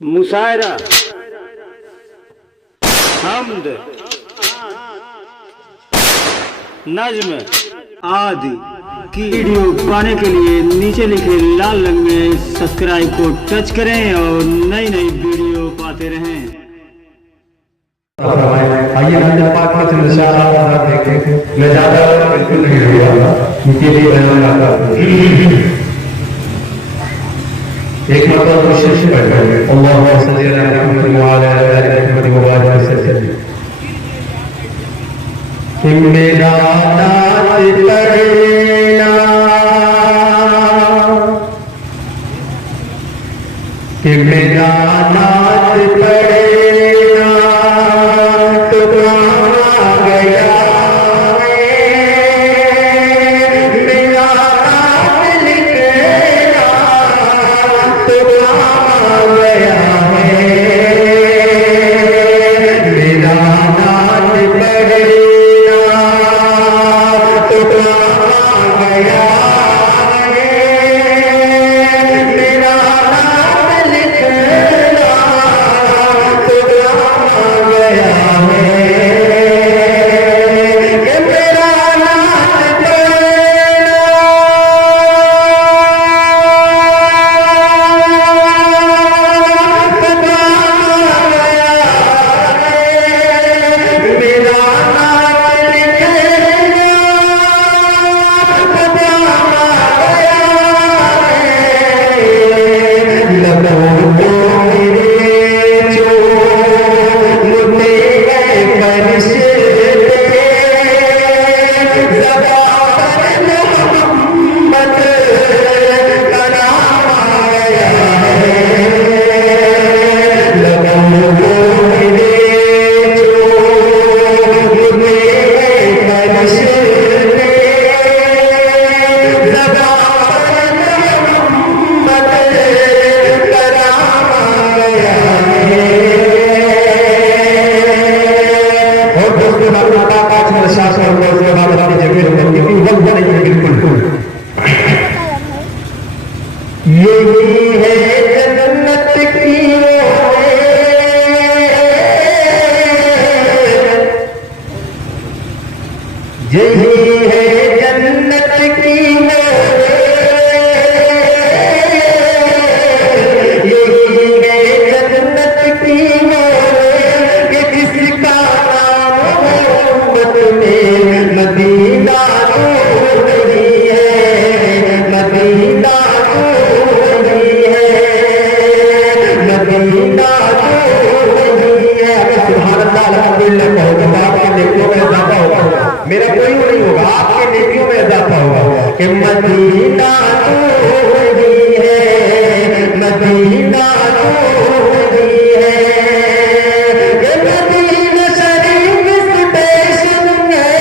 मुशायरा, हम्द, नज्म आदि की वीडियो पाने के लिए नीचे लिखे लाल रंग में सब्सक्राइब को टच करें और नई नई वीडियो पाते रहें। आइए नाज़िल पाक में चंद इशारात आप देखें। मैं ज़्यादा बिल्कुल नहीं रहूँगा उनके लिए बयान आता हूँ। एक मतलब कोशिश करें अल्लाह सल्ली अला मुहम्मद व अला आलि मुहम्मद व बारिक वसल्लम। कि मेरा नात पढ़ना, कि मेरा नात पढ़ना तो कहाँ गया मेरा कोई नहीं होगा, आपके नेकियों में इजाफा होगा कि मदीना तू ही है, मदीना तू ही है, कि मदीना शरीफ स्टेशन है,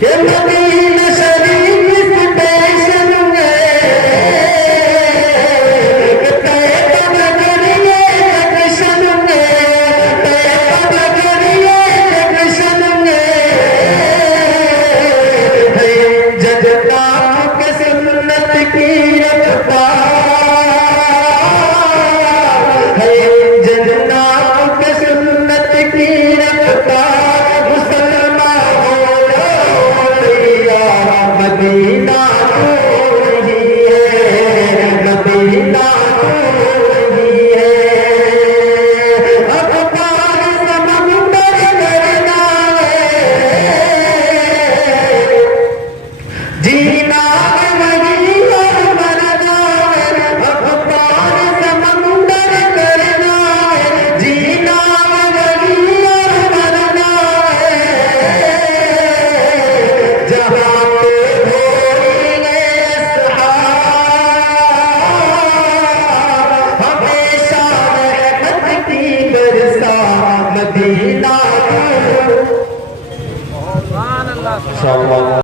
कि मदीना शरीफ स्टेशन है, कि तैयब नगरिये जंक्शन है, तैयब नगरिये जंक्शन है, जजना के सुन्नत की रफ्तार है, जजना के सुन्नत की रफ्तार, मुसलमान हो या मदीना